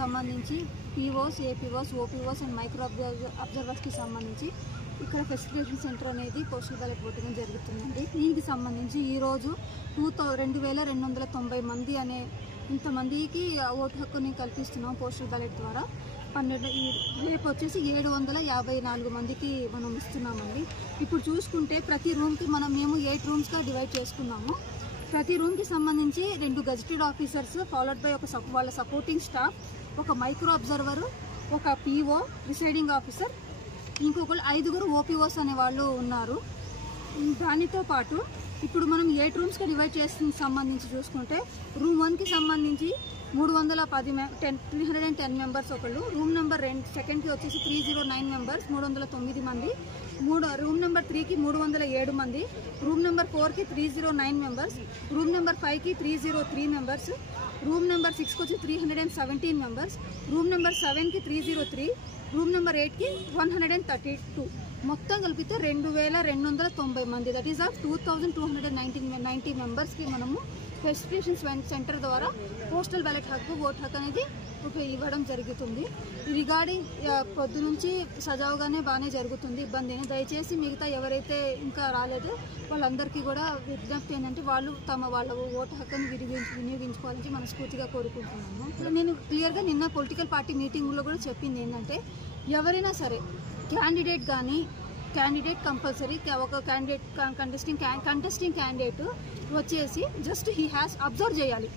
సంబంధించి POs, APOs, OPOs and micro అబ్జర్వర్స్కి సంబంధించి ఇక్కడ ఫెసిలిటేషన్ సెంటర్ అనేది పోస్టల్ బ్యాలెట్ ఓటింగ్ జరుగుతుందండి. దీనికి సంబంధించి ఈరోజు 2290 మంది అనే ఇంతమందికి ఓటు హక్కుని కల్పిస్తున్నాం పోస్టల్ బ్యాలెట్ ద్వారా. రేపు వచ్చేసి 754 మందికి మనం ఇస్తున్నామండి. ఇప్పుడు చూసుకుంటే ప్రతి రూమ్కి మేము 8 రూమ్స్గా డివైడ్ చేసుకున్నాము. ప్రతి రూమ్కి సంబంధించి 2 గెజిటెడ్ ఆఫీసర్స్ ఫాలోడ్ బై వాళ్ళ సపోర్టింగ్ స్టాఫ్, ఒక మైక్రో అబ్జర్వరు, ఒక పీఓ ప్రిసైడింగ్ ఆఫీసర్, ఇంకొకరు 5 ఓపీఓస్ అనే వాళ్ళు ఉన్నారు. దానితో పాటు ఇప్పుడు మనం 8 రూమ్స్కి డివైడ్ చేసిన సంబంధించి చూసుకుంటే రూమ్ 1కి సంబంధించి 310 మెంబర్స్ ఒకళ్ళు, రూమ్ నెంబర్ 2కి వచ్చేసి 309 మెంబర్స్ 309 మంది, రూమ్ నెంబర్ 3కి 307 మంది, రూమ్ నెంబర్ 4కి 309 మెంబర్స్, రూమ్ నెంబర్ 5కి 303 మెంబర్స్, రూమ్ నెంబర్ 6కి వచ్చి 317 మెంబర్స్, రూమ్ నెంబర్ 7కి 303, రూమ్ నెంబర్ 8కి 132. మొత్తం కలిపితే 2290 మంది, దట్ ఈస్ 2290 మెంబర్స్కి మనము ఫెసిలిటేషన్ సెంటర్ ద్వారా పోస్టల్ బ్యాలెట్ హక్కు, ఓటు హక్కు అనేది ఇవ్వడం జరుగుతుంది. రిగార్డింగ్ పొద్దు నుంచి సజావుగానే బాగానే జరుగుతుంది, ఇబ్బంది. దయచేసి మిగతా ఎవరైతే ఇంకా రాలేదో వాళ్ళందరికీ కూడా విజ్ఞప్తి ఏంటంటే వాళ్ళు వాళ్ళ ఓటు హక్కుని వినియోగించుకోవాలని మనస్ఫూర్తిగా కోరుకుంటున్నాము. నేను క్లియర్గా నిన్న పొలిటికల్ పార్టీ మీటింగ్లో కూడా చెప్పింది ఏంటంటే ఎవరైనా సరే క్యాండిడేట్ కంపల్సరీ, ఒక కంటెస్టింగ్ క్యాండిడేట్ వచ్చేసి జస్ట్ హీ హ్యాస్ అబ్జర్వ్ చేయాలి.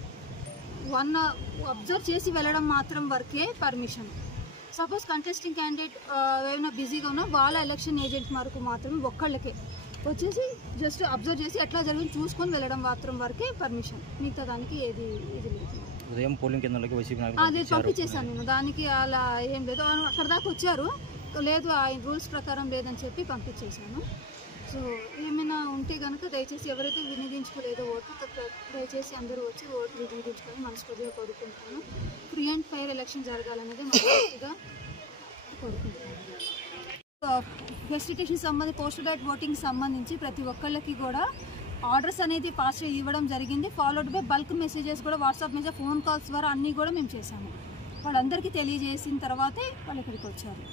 అబ్జర్వ్ చేసి వెళ్ళడం మాత్రం వరకే పర్మిషన్. సపోజ్ కంటెస్టింగ్ క్యాండిడేట్ ఏమైనా బిజీగా ఉన్నా వాళ్ళ ఎలక్షన్ ఏజెంట్ వరకు మాత్రమే ఒక్కళ్ళకే వచ్చేసి జస్ట్ అబ్జర్వ్ చేసి ఎట్లా జరిగింది చూసుకొని వెళ్ళడం మాత్రం వరకే పర్మిషన్. మిగతా దానికి ఇది లేదు. ఉదయం పోలింగ్ కేంద్రాలకి అదే పంపించేశాను నేను, దానికి అలా ఏం లేదు. అక్కడ దాకా వచ్చారు, లేదు ఆ రూల్స్ ప్రకారం లేదని చెప్పి పంపించేశాను. సో ఏమైనా ఉంటే కనుక దయచేసి ఎవరైతే వినియోగించుకోలేదో ఓటు దయచేసి అందరూ వచ్చి ఓటు వినియోగించుకొని మనస్ఫూర్తిగా కోరుకుంటున్నాను. ఫ్రీ అండ్ ఫెయిర్ ఎలక్షన్ జరగాలనేది మనస్ఫూర్తిగా కోరుకుంటున్నాను. ఫెసిలిటేషన్ సంబంధించి పోస్టల్ బ్యాలెట్ ఓటింగ్ సంబంధించి ప్రతి ఒక్కళ్ళకి కూడా ఆర్డర్స్ అనేది పాస్ ఇవ్వడం జరిగింది. ఫాలోడ్ బై బల్క్ మెసేజెస్ కూడా వాట్సాప్ మెసేజ్, ఫోన్ కాల్స్ ద్వారా అన్నీ కూడా మేము చేశాము. వాళ్ళందరికీ తెలియజేసిన తర్వాతే వాళ్ళు ఇక్కడికి వచ్చారు.